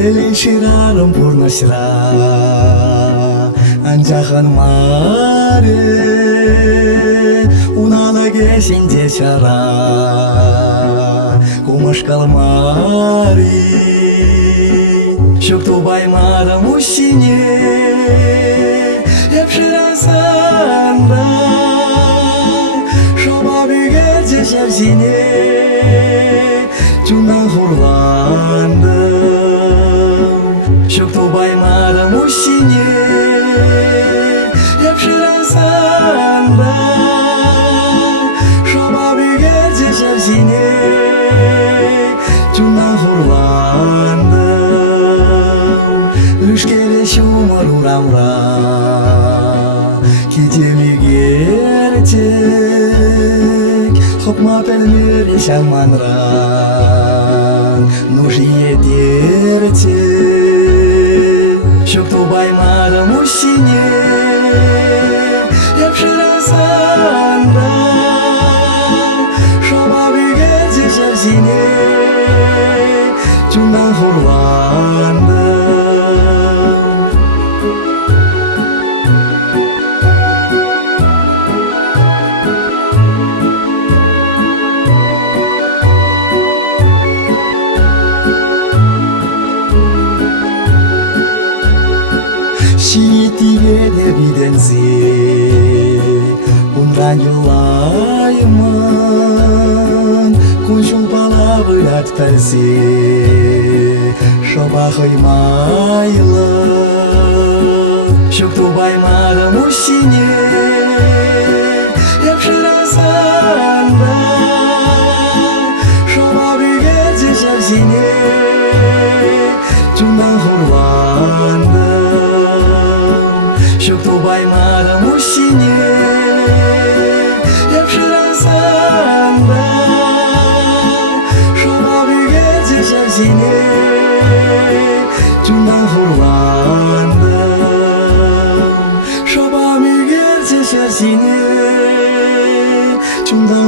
Телеширарым пурнашра Анчахан маре Унала кешинде чара Кумашкал мари Шукту баймара мужчине Епширасанда Шоба бігерде жәрзине Чундан хурландым Шукту баймара мужчине Епширасанда Шоба бігерде жәрзине Чундан хурландым Үшкере шумар урамра Кетеми гертек Хопма пелмери шаманран Нужи едертек Шукту баймара мужчине Епширасанда Шоба бігерде жәрзине Чундан хурландым Şiitine bidense Bundan yollayman Kunşun palavrat perse Şoba hıymaylı Şuktu baymara mужчине Епширасанда Şoba bігерде жәрзине Чундан хурландым Шукту баймара мужчине Епширасанда Шоба бігерде жәрзине Чундан хурландым Шоба бігерде жәрзине Чундан